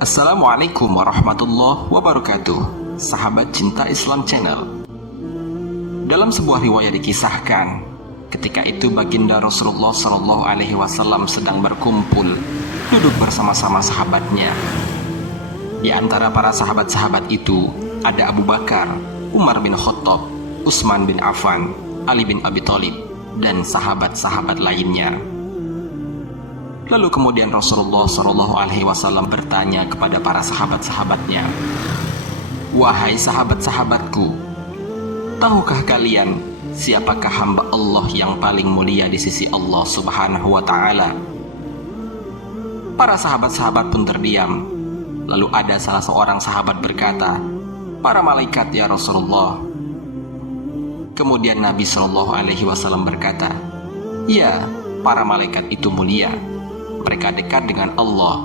Assalamualaikum warahmatullahi wabarakatuh. Sahabat Cinta Islam Channel. Dalam sebuah riwayat dikisahkan, ketika itu baginda Rasulullah SAW sedang berkumpul, duduk bersama-sama sahabatnya. Di antara para sahabat-sahabat itu ada Abu Bakar, Umar bin Khattab, Utsman bin Affan, Ali bin Abi Thalib, dan sahabat-sahabat lainnya. Lalu kemudian Rasulullah SAW bertanya kepada para sahabat-sahabatnya, "Wahai sahabat-sahabatku, tahukah kalian siapakah hamba Allah yang paling mulia di sisi Allah Subhanahu wa Ta'ala?" Para sahabat-sahabat pun terdiam. Lalu ada salah seorang sahabat berkata, "Para malaikat ya Rasulullah." Kemudian Nabi SAW berkata, "Ya, para malaikat itu mulia. Mereka dekat dengan Allah.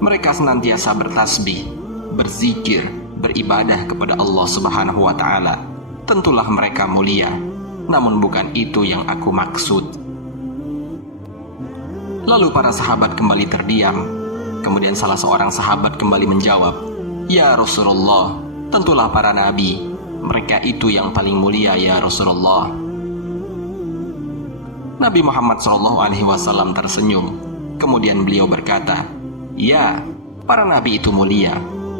Mereka senantiasa bertasbih, berzikir, beribadah kepada Allah Subhanahu wa Ta'ala. Tentulah mereka mulia. Namun bukan itu yang aku maksud." Lalu para sahabat kembali terdiam. Kemudian salah seorang sahabat kembali menjawab, "Ya Rasulullah, tentulah para nabi. Mereka itu yang paling mulia ya Rasulullah." Nabi Muhammad SAW tersenyum. Kemudian beliau berkata, "Ya, para nabi itu mulia.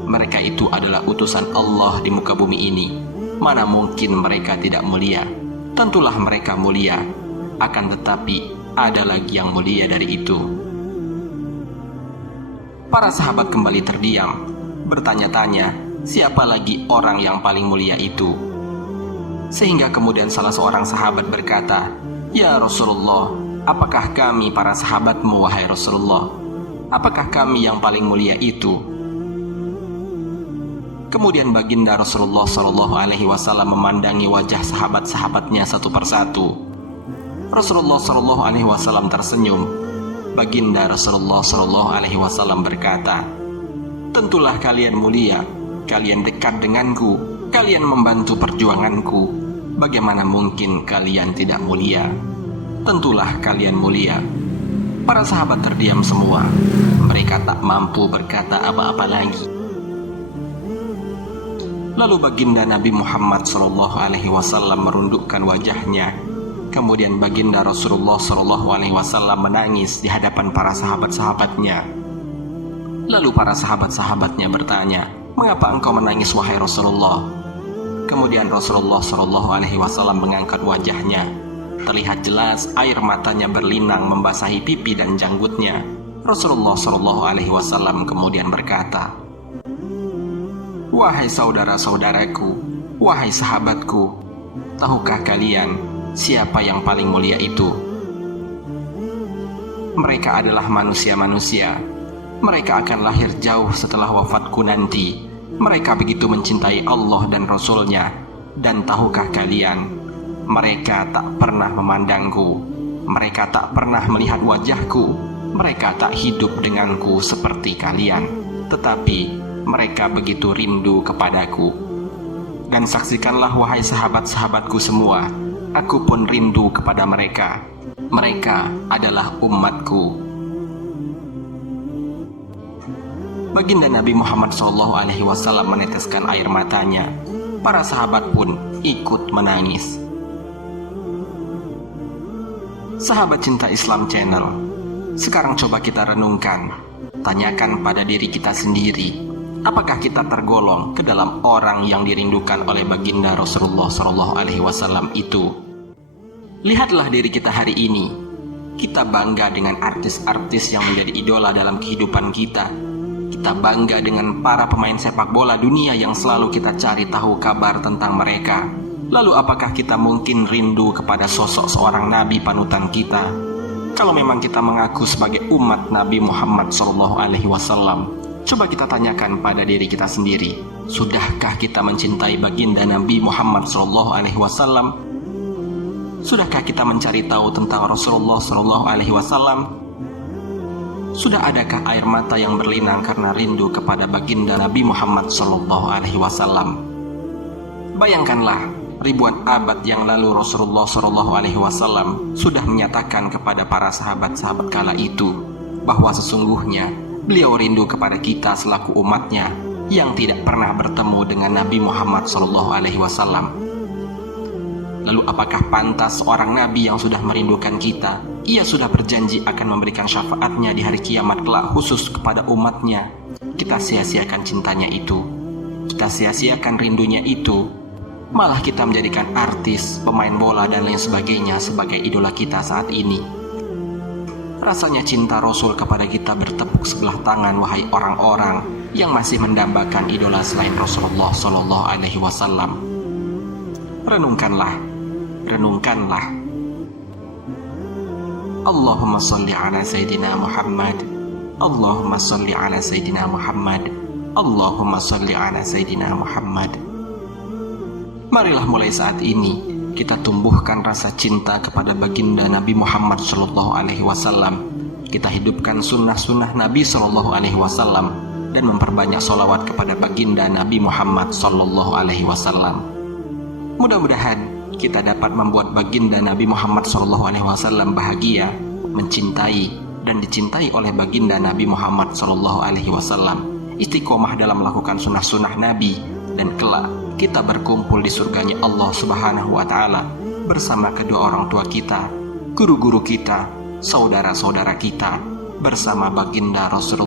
Mereka itu adalah utusan Allah di muka bumi ini. Mana mungkin mereka tidak mulia? Tentulah mereka mulia. Akan tetapi ada lagi yang mulia dari itu." Para sahabat kembali terdiam, bertanya-tanya, siapa lagi orang yang paling mulia itu? Sehingga kemudian salah seorang sahabat berkata, "Ya Rasulullah, apakah kami para sahabatmu wahai Rasulullah? Apakah kami yang paling mulia itu?" Kemudian baginda Rasulullah SAW memandangi wajah sahabat-sahabatnya satu persatu. Rasulullah SAW tersenyum. Baginda Rasulullah SAW berkata, "Tentulah kalian mulia. Kalian dekat denganku. Kalian membantu perjuanganku. Bagaimana mungkin kalian tidak mulia? Tentulah kalian mulia." Para sahabat terdiam semua. Mereka tak mampu berkata apa-apa lagi. Lalu baginda Nabi Muhammad SAW merundukkan wajahnya. Kemudian baginda Rasulullah SAW menangis di hadapan para sahabat-sahabatnya. Lalu para sahabat-sahabatnya bertanya, "Mengapa engkau menangis wahai Rasulullah?" Kemudian Rasulullah SAW mengangkat wajahnya. Terlihat jelas air matanya berlinang membasahi pipi dan janggutnya. Rasulullah SAW kemudian berkata, "Wahai saudara-saudaraku, wahai sahabatku, tahukah kalian siapa yang paling mulia itu? Mereka adalah manusia-manusia. Mereka akan lahir jauh setelah wafatku nanti. Mereka begitu mencintai Allah dan Rasul-Nya. Dan tahukah kalian, mereka tak pernah memandangku. Mereka tak pernah melihat wajahku. Mereka tak hidup denganku seperti kalian. Tetapi mereka begitu rindu kepadaku. Dan saksikanlah wahai sahabat-sahabatku semua, aku pun rindu kepada mereka. Mereka adalah umatku." Baginda Nabi Muhammad SAW meneteskan air matanya. Para sahabat pun ikut menangis. Sahabat Cinta Islam Channel, sekarang coba kita renungkan. Tanyakan pada diri kita sendiri, apakah kita tergolong ke dalam orang yang dirindukan oleh baginda Rasulullah SAW itu? Lihatlah diri kita hari ini. Kita bangga dengan artis-artis yang menjadi idola dalam kehidupan kita. Kita bangga dengan para pemain sepak bola dunia yang selalu kita cari tahu kabar tentang mereka. Lalu apakah kita mungkin rindu kepada sosok seorang nabi panutan kita? Kalau memang kita mengaku sebagai umat Nabi Muhammad SAW, coba kita tanyakan pada diri kita sendiri, sudahkah kita mencintai baginda Nabi Muhammad SAW? Sudahkah kita mencari tahu tentang Rasulullah SAW? Sudah adakah air mata yang berlinang karena rindu kepada baginda Nabi Muhammad SAW? Bayangkanlah, ribuan abad yang lalu Rasulullah SAW sudah menyatakan kepada para sahabat-sahabat kala itu bahwa sesungguhnya Beliau rindu kepada kita selaku umatnya yang tidak pernah bertemu dengan Nabi Muhammad SAW. Lalu apakah pantas seorang Nabi yang sudah merindukan kita, ia sudah berjanji akan memberikan syafaatnya di hari kiamat kelak khusus kepada umatnya, kita sia-siakan cintanya itu, kita sia-siakan rindunya itu, malah kita menjadikan artis, pemain bola dan lain sebagainya sebagai idola kita saat ini. Rasanya cinta Rasul kepada kita bertepuk sebelah tangan, wahai orang-orang yang masih mendambakan idola selain Rasulullah SAW. Renungkanlah. Allahumma salli ala Sayyidina Muhammad. Allahumma salli ala Sayyidina Muhammad. Allahumma salli ala Sayyidina Muhammad. Marilah mulai saat ini kita tumbuhkan rasa cinta kepada baginda Nabi Muhammad SAW. Kita hidupkan sunnah-sunnah Nabi SAW dan memperbanyak sholawat kepada baginda Nabi Muhammad SAW. Mudah-mudahan kita dapat membuat baginda Nabi Muhammad SAW bahagia, mencintai dan dicintai oleh baginda Nabi Muhammad SAW. Istiqomah dalam melakukan sunnah-sunnah Nabi, dan kelak kita berkumpul di surganya Allah Subhanahu wa Ta'ala bersama kedua orang tua kita, guru-guru kita, saudara-saudara kita, bersama baginda Rasulullah